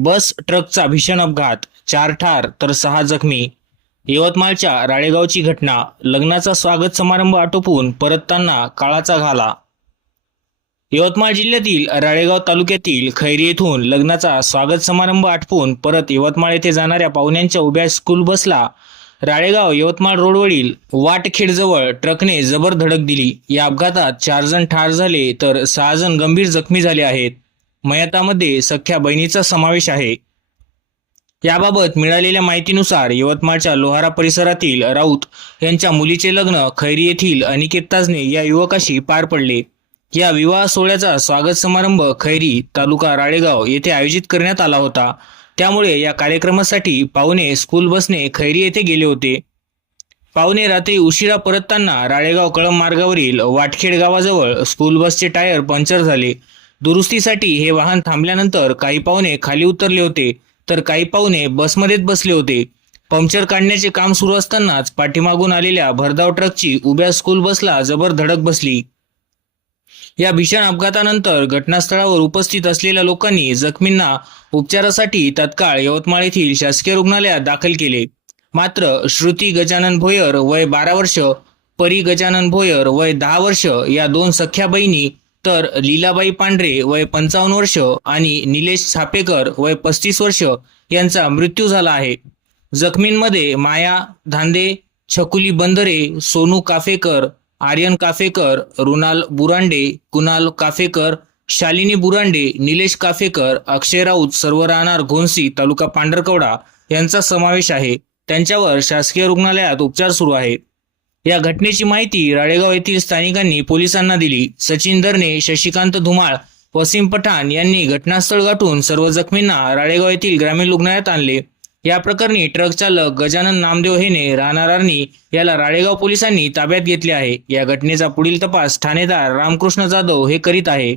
बस ट्रकचा भीषण अपघात चार ठार तर सहा जखमी. यवतमाळच्या राळेगावची घटना लग्नाचा स्वागत समारंभ आटोपून परतताना काळाचा घाला. यवतमाळ जिल्ह्यातील राळेगाव तालुक्यातील खैरी येथून लग्नाचा स्वागत समारंभ आटपून परत यवतमाळ येथे जाणाऱ्या पाहुण्यांच्या उभ्या स्कूल बसला राळेगाव यवतमाळ रोडवरील वाटखेडजवळ ट्रकने जबर धडक दिली. या अपघातात चार जण ठार झाले तर सहा जण गंभीर जखमी झाले आहेत. मयतामध्ये सख्या बहिणीचा समावेश आहे. याबाबत मिळालेल्या माहितीनुसार यवतमाळच्या लोहारा परिसरातील राऊत यांच्या मुलीचे लग्न खैरी येथील अनिकेत ताजने या युवकाशी पार पडले. या विवाह सोहळ्याचा स्वागत समारंभ खैरी तालुका राळेगाव येथे आयोजित करण्यात आला होता. त्यामुळे या कार्यक्रमासाठी पाहुणे स्कूल बसने खैरी येथे गेले होते. पाहुणे रात्री उशिरा परतताना राळेगाव कळंब मार्गावरील वाटखेड गावाजवळ स्कूल बसचे टायर पंक्चर झाले. दुरुस्तीसाठी हे वाहन थांबल्यानंतर काही पाहुणे खाली उतरले होते. तर काही पाहुणे बसमध्येच बसले होते. पंक्चर काढण्याचे काम सुरू असतानाच पाठीमागून आलेल्या भरधाव ट्रकची उभ्या स्कूल बसला जबर धडक बसली. या भीषण अपघातानंतर घटनास्थळावर उपस्थित असलेल्या लोकांनी जखमींना उपचारासाठी तत्काळ यवतमाळ येथील शासकीय रुग्णालयात दाखल केले. मात्र श्रुती गजानन भोयर वय बारा वर्ष परी गजानन भोयर वय दहा वर्ष या दोन सख्या बहिणी तर लीलाबाई पांढरे वय पंचावन्न वर्ष आणि निलेश छापेकर वय पस्तीस वर्ष यांचा मृत्यू झाला आहे. जखमींमध्ये माया धांदे छकुली बंदरे सोनू काफेकर आर्यन काफेकर रुणाल बुरांडे कुणाल काफेकर शालिनी बुरांडे निलेश काफेकर अक्षय राऊत सर्व राहणार घोणसी तालुका पांढरकवडा यांचा समावेश आहे. त्यांच्यावर शासकीय रुग्णालयात उपचार सुरू आहे. या घटनेची माहिती राळेगाव येथील स्थानिकांनी पोलिसांना दिली. सचिन धरणे शशिकांत धुमाळ वसीम पठाण यांनी घटनास्थळ गाठून सर्व जखमींना राळेगाव येथील ग्रामीण रुग्णालयात आणले. या प्रकरणी ट्रक चालक गजानन नामदेव हेने राहणारांनी याला राळेगाव पोलिसांनी ताब्यात घेतले आहे. या घटनेचा पुढील तपास ठाणेदार रामकृष्ण जाधव हे करीत आहे.